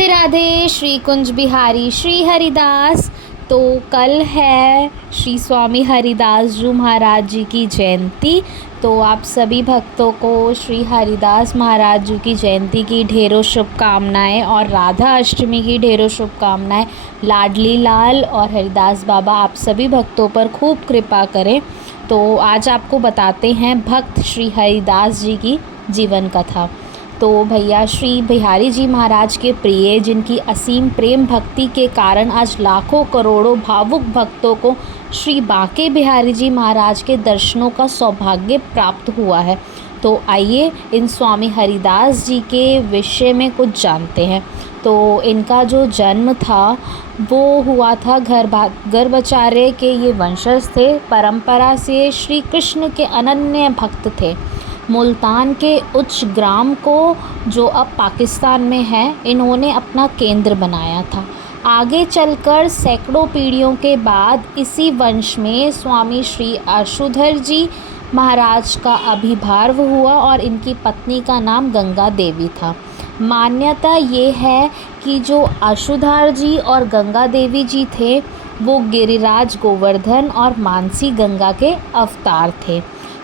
राधे राधे। श्री कुंज बिहारी श्री हरिदास। तो कल है श्री स्वामी हरिदास जी महाराज जी की जयंती। तो आप सभी भक्तों को श्री हरिदास महाराज जी की जयंती की ढेरों शुभकामनाएं और राधा अष्टमी की ढेरों शुभकामनाएं। लाडली लाल और हरिदास बाबा आप सभी भक्तों पर खूब कृपा करें। तो आज आपको बताते हैं भक्त श्री हरिदास जी की जीवन कथा। तो भैया श्री बिहारी जी महाराज के प्रिय, जिनकी असीम प्रेम भक्ति के कारण आज लाखों करोड़ों भावुक भक्तों को श्री बांके बिहारी जी महाराज के दर्शनों का सौभाग्य प्राप्त हुआ है। तो आइए इन स्वामी हरिदास जी के विषय में कुछ जानते हैं। तो इनका जो जन्म था वो हुआ था गर्भाचार्य के ये वंशज थे। परंपरा से श्री कृष्ण के अनन्य भक्त थे। मुल्तान के उच्च ग्राम को, जो अब पाकिस्तान में है, इन्होंने अपना केंद्र बनाया था। आगे चलकर सैकड़ों पीढ़ियों के बाद इसी वंश में स्वामी श्री आशुधर जी महाराज का आविर्भाव हुआ और इनकी पत्नी का नाम गंगा देवी था। मान्यता ये है कि जो आशुधर जी और गंगा देवी जी थे वो गिरिराज गोवर्धन और मानसी गंगा के अवतार थे।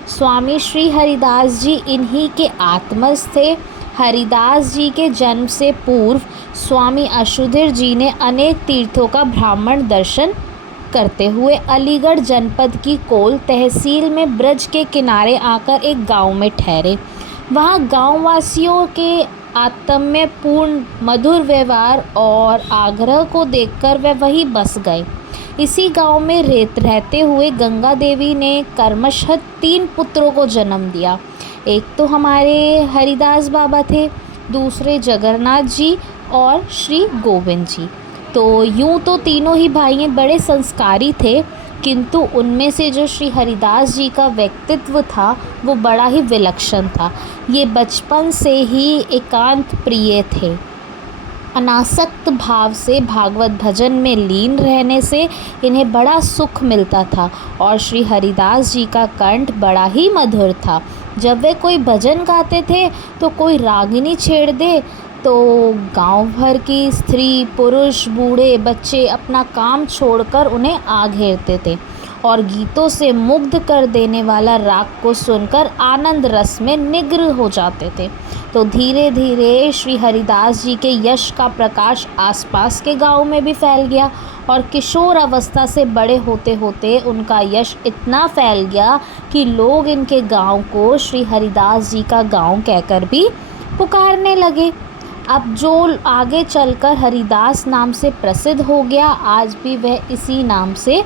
स्वामी श्री हरिदास जी इन्हीं के आत्मज थे। हरिदास जी के जन्म से पूर्व स्वामी आशुधर जी ने अनेक तीर्थों का ब्राह्मण दर्शन करते हुए अलीगढ़ जनपद की कोल तहसील में ब्रज के किनारे आकर एक गांव में ठहरे। वहां गांव वासियों के आत्म्यपूर्ण मधुर व्यवहार और आग्रह को देखकर वे वहीं बस गए। इसी गांव में रहते हुए गंगा देवी ने कर्मशः 3 पुत्रों को जन्म दिया। एक तो हमारे हरिदास बाबा थे, दूसरे जगन्नाथ जी और श्री गोविंद जी। तो यूं तो तीनों ही भाई बड़े संस्कारी थे, किंतु उनमें से जो श्री हरिदास जी का व्यक्तित्व था वो बड़ा ही विलक्षण था। ये बचपन से ही एकांत प्रिय थे। अनासक्त भाव से भागवत भजन में लीन रहने से इन्हें बड़ा सुख मिलता था और श्री हरिदास जी का कंठ बड़ा ही मधुर था। जब वे कोई भजन गाते थे तो कोई रागिनी छेड़ दे तो गांव भर की स्त्री पुरुष बूढ़े बच्चे अपना काम छोड़कर उन्हें आ घेरते थे और गीतों से मुग्ध कर देने वाला राग को सुनकर आनंद रस में निग्र हो जाते थे। तो धीरे धीरे श्री हरिदास जी के यश का प्रकाश आसपास के गांव में भी फैल गया और किशोर अवस्था से बड़े होते होते उनका यश इतना फैल गया कि लोग इनके गांव को श्री हरिदास जी का गांव कहकर भी पुकारने लगे। अब जो आगे चलकर हरिदास नाम से प्रसिद्ध हो गया, आज भी वह इसी नाम से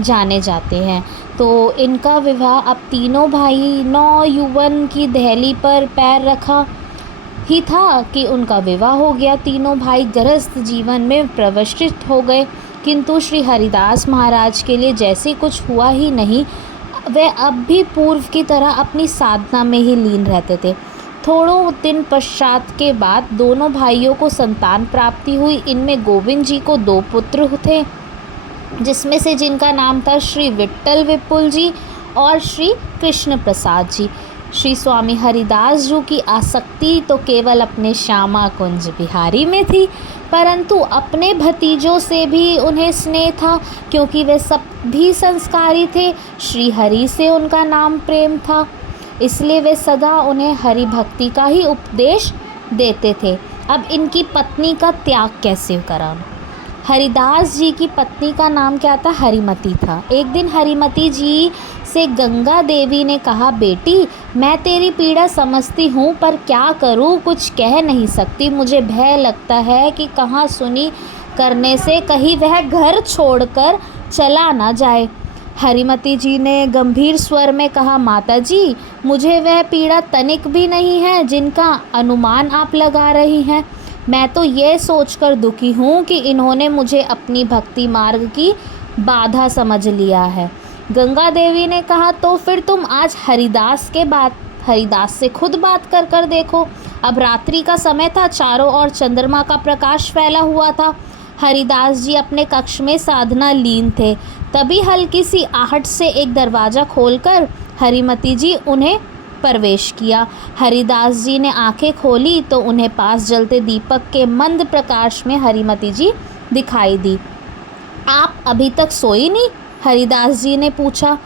जाने जाते हैं। तो इनका विवाह, अब तीनों भाई 9 यौवन की दहली पर पैर रखा ही था कि उनका विवाह हो गया। तीनों भाई गृहस्थ जीवन में प्रविष्ट हो गए, किंतु श्री हरिदास महाराज के लिए जैसे कुछ हुआ ही नहीं। वे अब भी पूर्व की तरह अपनी साधना में ही लीन रहते थे। थोड़ों दिन पश्चात के बाद दोनों भाइयों को संतान प्राप्ति हुई। इनमें गोविंद जी को 2 पुत्र थे, जिसमें से जिनका नाम था श्री विट्ठल विपुल जी और श्री कृष्ण प्रसाद जी। श्री स्वामी हरिदास जी की आसक्ति तो केवल अपने श्यामा कुंज बिहारी में थी, परंतु अपने भतीजों से भी उन्हें स्नेह था, क्योंकि वे सब भी संस्कारी थे। श्री हरि से उनका नाम प्रेम था, इसलिए वे सदा उन्हें हरि भक्ति का ही उपदेश देते थे। अब इनकी पत्नी का त्याग कैसे करा? हरिदास जी की पत्नी का नाम क्या था? हरिमती था। एक दिन हरिमती जी से गंगा देवी ने कहा, बेटी मैं तेरी पीड़ा समझती हूँ, पर क्या करूँ, कुछ कह नहीं सकती। मुझे भय लगता है कि कहाँ सुनी करने से कहीं वह घर छोड़कर चला ना जाए। हरिमती जी ने गंभीर स्वर में कहा, माता जी मुझे वह पीड़ा तनिक भी नहीं है जिनका अनुमान आप लगा रही हैं। मैं तो ये सोचकर दुखी हूँ कि इन्होंने मुझे अपनी भक्ति मार्ग की बाधा समझ लिया है। गंगा देवी ने कहा, तो फिर तुम आज हरिदास से खुद बात कर देखो। अब रात्रि का समय था, चारों ओर चंद्रमा का प्रकाश फैला हुआ था। हरिदास जी अपने कक्ष में साधना लीन थे। तभी हल्की सी आहट से एक दरवाज़ा खोलकर हरिमती जी उन्हें प्रवेश किया। हरिदास जी ने आंखें खोली तो उन्हें पास जलते दीपक के मंद प्रकाश में हरिमती जी दिखाई दी। आप अभी तक सोई नहीं? हरिदास जी ने पूछा।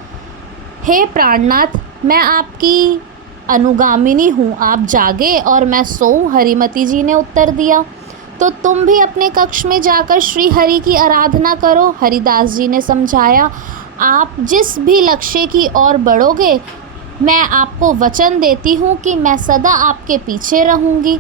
हे प्राणनाथ, मैं आपकी अनुगामिनी हूँ, आप जागे और मैं सोऊं, हरिमती जी ने उत्तर दिया। तो तुम भी अपने कक्ष में जाकर श्री हरि की आराधना करो, हरिदास जी ने समझाया। आप जिस भी लक्ष्य की ओर बढ़ोगे, मैं आपको वचन देती हूँ कि मैं सदा आपके पीछे रहूँगी।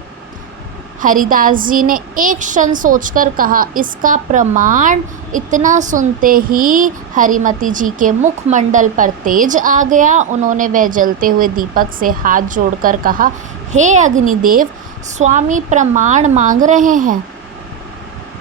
हरिदास जी ने एक क्षण सोचकर कहा, इसका प्रमाण। इतना सुनते ही हरिमती जी के मुखमंडल पर तेज आ गया। उन्होंने वह जलते हुए दीपक से हाथ जोड़कर कहा, हे अग्निदेव, स्वामी प्रमाण मांग रहे हैं,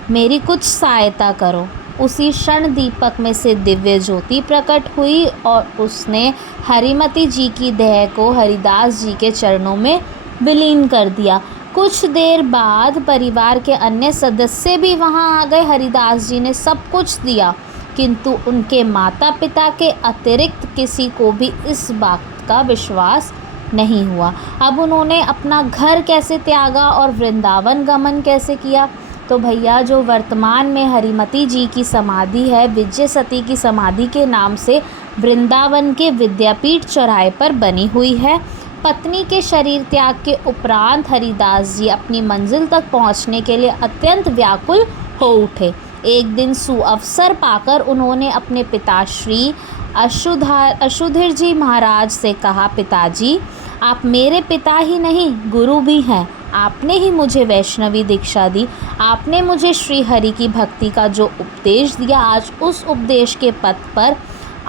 मेरी कुछ सहायता करो। उसी क्षण दीपक में से दिव्य ज्योति प्रकट हुई और उसने हरिमती जी की देह को हरिदास जी के चरणों में विलीन कर दिया। कुछ देर बाद परिवार के अन्य सदस्य भी वहां आ गए। हरिदास जी ने सब कुछ दिया, किंतु उनके माता पिता के अतिरिक्त किसी को भी इस बात का विश्वास नहीं हुआ। अब उन्होंने अपना घर कैसे त्यागा और वृंदावन गमन कैसे किया? तो भैया, जो वर्तमान में हरिमती जी की समाधि है, विजय सती की समाधि के नाम से वृंदावन के विद्यापीठ चौराहे पर बनी हुई है। पत्नी के शरीर त्याग के उपरांत हरिदास जी अपनी मंजिल तक पहुंचने के लिए अत्यंत व्याकुल हो उठे। एक दिन सुअवसर पाकर उन्होंने अपने पिताश्री अशुधीर जी महाराज से कहा, पिताजी, आप मेरे पिता ही नहीं, गुरु भी हैं। आपने ही मुझे वैष्णवी दीक्षा दी, आपने मुझे श्री हरि की भक्ति का जो उपदेश दिया, आज उस उपदेश के पथ पर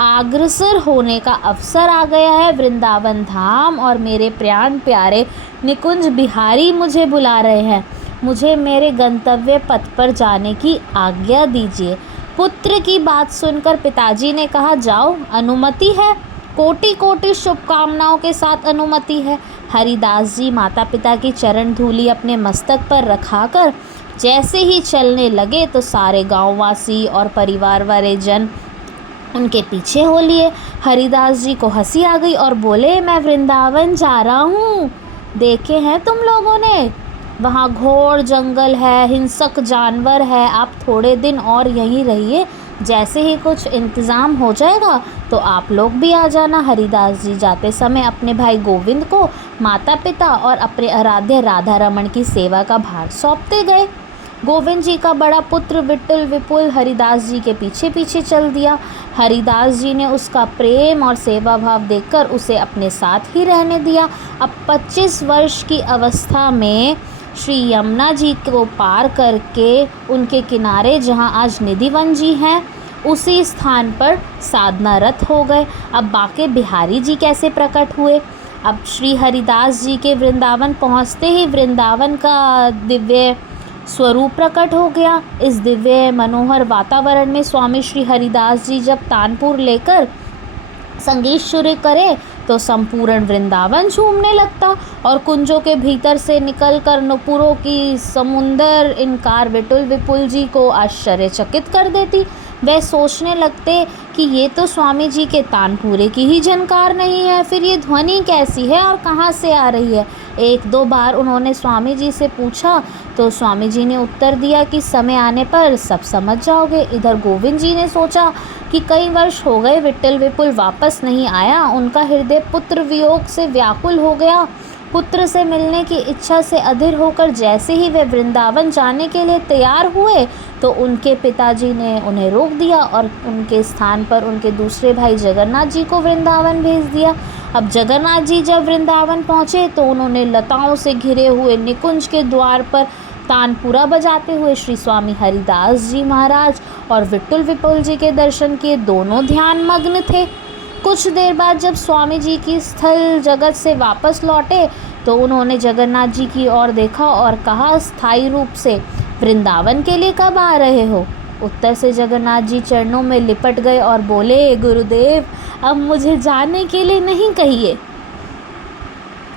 अग्रसर होने का अवसर आ गया है। वृंदावन धाम और मेरे प्राण प्यारे निकुंज बिहारी मुझे बुला रहे हैं। मुझे मेरे गंतव्य पथ पर जाने की आज्ञा दीजिए। पुत्र की बात सुनकर पिताजी ने कहा, जाओ, अनुमति है, कोटि कोटि शुभकामनाओं के साथ अनुमति है। हरिदास जी माता पिता की चरण धूलि अपने मस्तक पर रखाकर जैसे ही चलने लगे तो सारे गांववासी और परिवार वाले जन उनके पीछे हो लिए। हरिदास जी को हंसी आ गई और बोले, मैं वृंदावन जा रहा हूँ। देखे हैं तुम लोगों ने, वहाँ घोर जंगल है, हिंसक जानवर है, आप थोड़े दिन और यहीं रहिए, जैसे ही कुछ इंतज़ाम हो जाएगा तो आप लोग भी आ जाना। हरिदास जी जाते समय अपने भाई गोविंद को माता पिता और अपने आराध्य राधा रमण की सेवा का भार सौंपते गए। गोविंद जी का बड़ा पुत्र विट्ठल विपुल हरिदास जी के पीछे पीछे चल दिया। हरिदास जी ने उसका प्रेम और सेवा भाव देखकर उसे अपने साथ ही रहने दिया। अब 25 वर्ष की अवस्था में श्री यमुना जी को पार करके उनके किनारे, जहां आज निधिवन जी हैं, उसी स्थान पर साधनारत हो गए। अब बाके बिहारी जी कैसे प्रकट हुए? अब श्री हरिदास जी के वृंदावन पहुंचते ही वृंदावन का दिव्य स्वरूप प्रकट हो गया। इस दिव्य मनोहर वातावरण में स्वामी श्री हरिदास जी जब तानपुर लेकर संगीत शुरू करे तो संपूर्ण वृंदावन झूमने लगता और कुंजों के भीतर से निकलकर नुपुरों की समुंदर इनकार विट्ठल विपुल जी को आश्चर्यचकित कर देती। वे सोचने लगते कि ये तो स्वामी जी के तानपुरे की ही झनकार नहीं है, फिर ये ध्वनि कैसी है और कहाँ से आ रही है। एक दो बार उन्होंने स्वामी जी से पूछा तो स्वामी जी ने उत्तर दिया कि समय आने पर सब समझ जाओगे। इधर गोविंद जी ने सोचा कि कई वर्ष हो गए विट्ठल विपुल वापस नहीं आया, उनका हृदय पुत्र वियोग से व्याकुल हो गया। पुत्र से मिलने की इच्छा से अधीर होकर जैसे ही वे वृंदावन जाने के लिए तैयार हुए तो उनके पिताजी ने उन्हें रोक दिया और उनके स्थान पर उनके दूसरे भाई जगन्नाथ जी को वृंदावन भेज दिया। अब जगन्नाथ जी जब वृंदावन पहुँचे तो उन्होंने लताओं से घिरे हुए निकुंज के द्वार पर तानपुरा बजाते हुए श्री स्वामी हरिदास जी महाराज और विट्ठल विपुल जी के दर्शन किए। दोनों ध्यान मग्न थे। कुछ देर बाद जब स्वामी जी की स्थल जगत से वापस लौटे तो उन्होंने जगन्नाथ जी की ओर देखा और कहा, स्थायी रूप से वृंदावन के लिए कब आ रहे हो? उत्तर से जगन्नाथ जी चरणों में लिपट गए और बोले, गुरुदेव, अब मुझे जाने के लिए नहीं कहिए।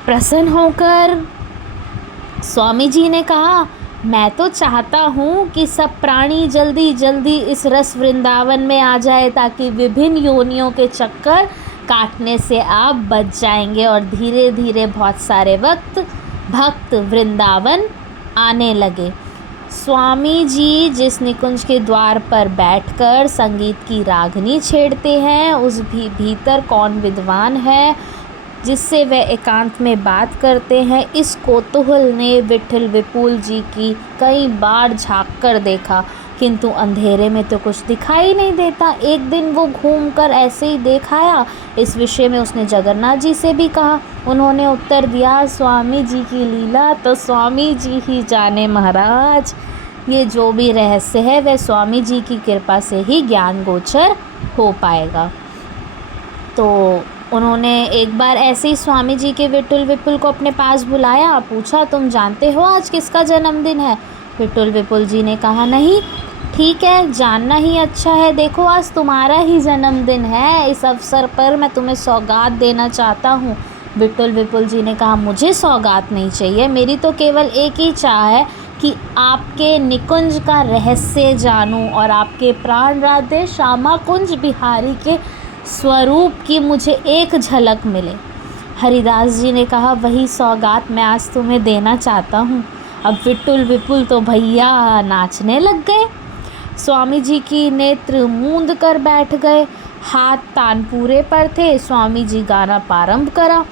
प्रसन्न होकर स्वामी जी ने कहा, मैं तो चाहता हूँ कि सब प्राणी जल्दी जल्दी इस रस वृंदावन में आ जाए ताकि विभिन्न योनियों के चक्कर काटने से आप बच जाएंगे। और धीरे धीरे बहुत सारे भक्त वृंदावन आने लगे। स्वामी जी जिस निकुंज के द्वार पर बैठकर संगीत की रागनी छेड़ते हैं, उस भीतर कौन विद्वान है जिससे वे एकांत में बात करते हैं, इस कौतूहल ने विट्ठल विपुल जी की कई बार झांक कर देखा, किंतु अंधेरे में तो कुछ दिखाई नहीं देता। एक दिन वो घूमकर ऐसे ही देख आया। इस विषय में उसने जगन्नाथ जी से भी कहा। उन्होंने उत्तर दिया, स्वामी जी की लीला तो स्वामी जी ही जाने महाराज। ये जो भी रहस्य है वह स्वामी जी की कृपा से ही ज्ञान गोचर हो पाएगा। तो उन्होंने एक बार ऐसे ही स्वामी जी के विट्ठल विपुल को अपने पास बुलाया, पूछा, तुम जानते हो आज किसका जन्मदिन है? विट्ठल विपुल जी ने कहा, नहीं। ठीक है, जानना ही अच्छा है। देखो आज तुम्हारा ही जन्मदिन है, इस अवसर पर मैं तुम्हें सौगात देना चाहता हूँ। विट्ठल विपुल जी ने कहा, मुझे सौगात नहीं चाहिए, मेरी तो केवल एक ही चाह है कि आपके निकुंज का रहस्य जानूं और आपके प्राण राधे श्यामा कुंज बिहारी के स्वरूप की मुझे एक झलक मिले। हरिदास जी ने कहा, वही सौगात मैं आज तुम्हें देना चाहता हूँ। अब विट्ठल विपुल तो भैया नाचने लग गए। स्वामी जी की नेत्र मूंद कर बैठ गए। हाथ तानपूरे पर थे। स्वामी जी गाना प्रारंभ करा।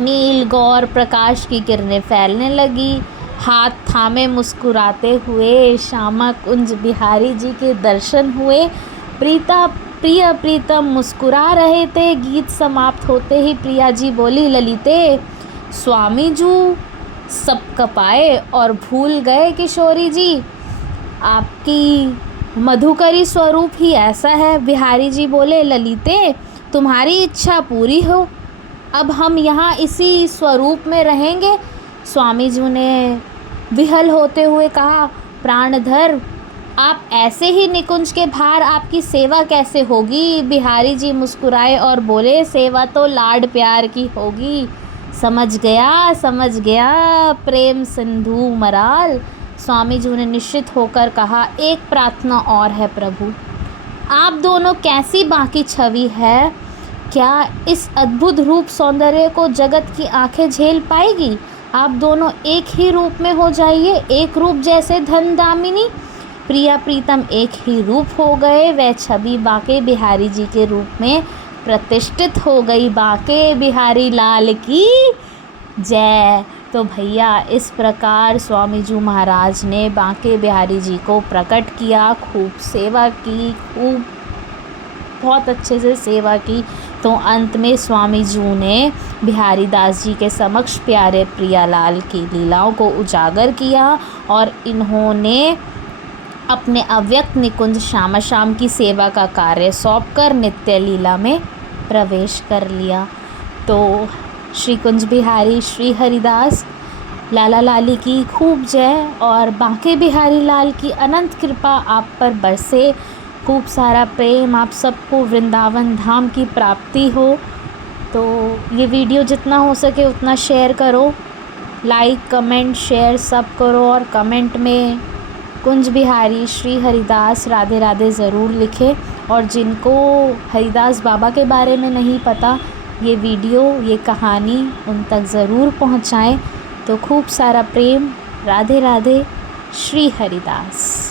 नील गौर प्रकाश की किरणें फैलने लगी। हाथ थामे मुस्कुराते हुए श्यामा कुंज बिहारी जी के दर्शन हुए। प्रिय प्रीतम मुस्कुरा रहे थे। गीत समाप्त होते ही प्रिया जी बोली, ललिते, स्वामी जी सब कपाए और भूल गए किशोरी जी, आपकी मधुकरी स्वरूप ही ऐसा है। बिहारी जी बोले, ललिते, तुम्हारी इच्छा पूरी हो, अब हम यहाँ इसी स्वरूप में रहेंगे। स्वामी जी ने विहल होते हुए कहा, प्राणधर, आप ऐसे ही निकुंज के भार आपकी सेवा कैसे होगी? बिहारी जी मुस्कुराए और बोले, सेवा तो लाड प्यार की होगी। समझ गया प्रेम सिंधु मराल। स्वामी जी ने निश्चित होकर कहा, एक प्रार्थना और है प्रभु, आप दोनों कैसी बाकी छवि है, क्या इस अद्भुत रूप सौंदर्य को जगत की आंखें झेल पाएगी? आप दोनों एक ही रूप में हो जाइए, एक रूप जैसे धन दामिनी। प्रिया प्रीतम एक ही रूप हो गए। वह छवि बांके बिहारी जी के रूप में प्रतिष्ठित हो गई। बांके बिहारी लाल की जय। तो भैया इस प्रकार स्वामी जी महाराज ने बांके बिहारी जी को प्रकट किया, खूब सेवा की, खूब बहुत अच्छे से सेवा की। तो अंत में स्वामी जी ने बिहारी दास जी के समक्ष प्यारे प्रियालाल की लीलाओं को उजागर किया और इन्होंने अपने अव्यक्त निकुंज श्यामा श्याम की सेवा का कार्य सौंपकर नित्य लीला में प्रवेश कर लिया। तो श्री कुंज बिहारी श्री हरिदास लाला लाली की खूब जय और बांके बिहारी लाल की अनंत कृपा आप पर बरसे। खूब सारा प्रेम, आप सबको वृंदावन धाम की प्राप्ति हो। तो ये वीडियो जितना हो सके उतना शेयर करो, लाइक कमेंट शेयर सब करो और कमेंट में कुंज बिहारी श्री हरिदास राधे राधे ज़रूर लिखें। और जिनको हरिदास बाबा के बारे में नहीं पता, ये वीडियो, ये कहानी उन तक ज़रूर पहुँचाएँ। तो खूब सारा प्रेम। राधे राधे। श्री हरिदास।